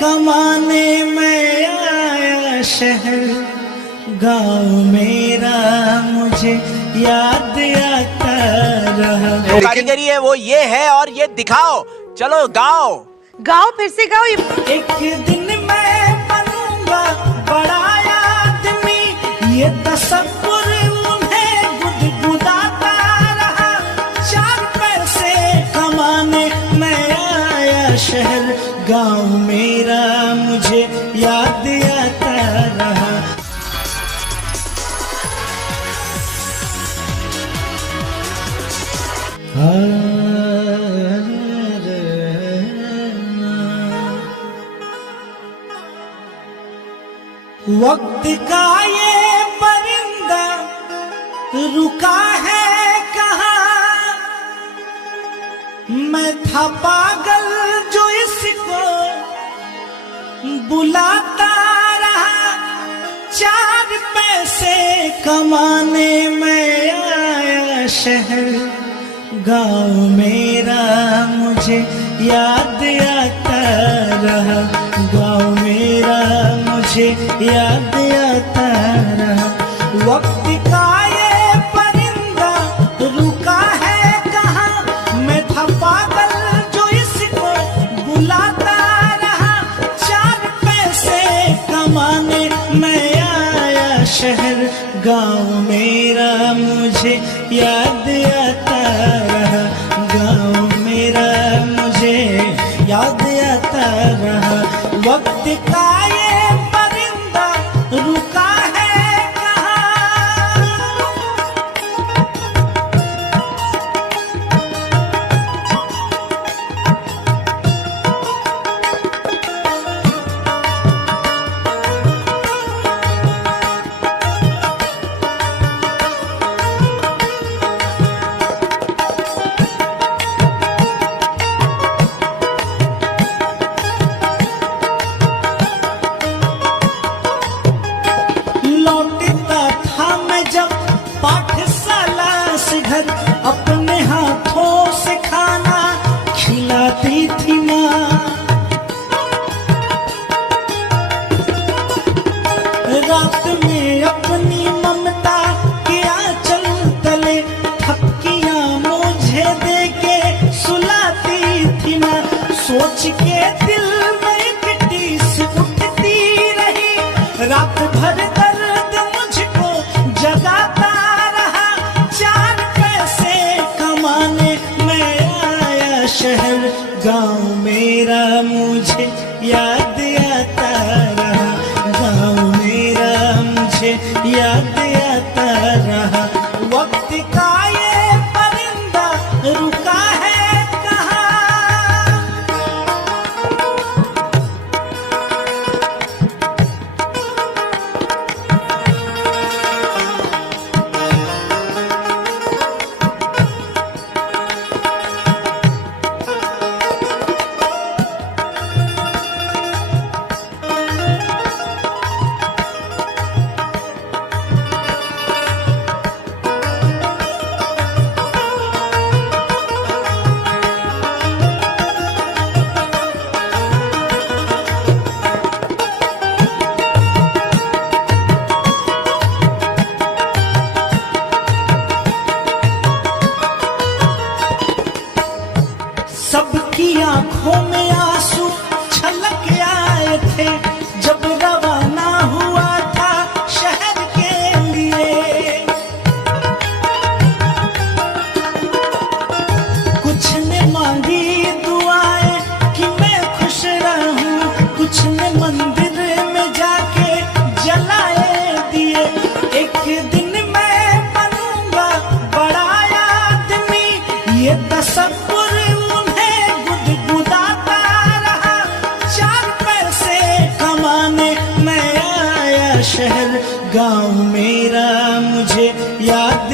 कमाने में आया शहर, गाँव मेरा मुझे याद आता रहा। जो कारीगरी है वो ये है और ये दिखाओ। चलो गाओ गाओ, फिर से गाओ। एक दिन मैं बनूंगा बड़ा आदमी, ये तसव्वुर उन्हें गुदगुदाता रहा। 4 पैसे कमाने मैं आया शहर, गाँव मेरा मुझे याद आता रहा। वक्त का ये परिंदा रुका है कहाँ, मैं था पागल जो इसको बुलाता रहा। 4 पैसे कमाने में आया शहर, गाँव मेरा मुझे याद आता रहा। गाँव मेरा मुझे याद आता रहा। वक्त का ये परिंदा रुका है कहाँ, मैं था पागल जो इसको बुलाता रहा। 4 पैसे कमाने मैं आया शहर, गाँव मेरा मुझे याद आता रहा। गाँव मेरा मुझे याद आता रहा। वक्त का ये परिंदा रुका है कहाँ। पाठशाला से घर अपने हाथों से खाना खिलाती थी माँ। रात में अपनी ममता के आंचल तले थपकियां मुझे दे के सुलाती थी माँ। सोच के दिल में एक टीस उठती रही, रात भर दर्द मुझको जगाता। 4 पैसे कमाने मैं आया शहर, गाँव मेरा मुझे याद आता रहा। गाँव मेरा मुझे याद आता रहा। वक्त का ये परिंदा रुका है कहाँ। सबकी आंखों में आंसू छलक आए थे जब रवाना हुआ था शहर के लिए। कुछ ने मांगी दुआएं कि मैं खुश रहूं, कुछ ने मंदिर में जाके जलाए दिए। एक दिन मैं बनूंगा बड़ा आदमी, ये तसव्वुर शहर, गाँव मेरा मुझे याद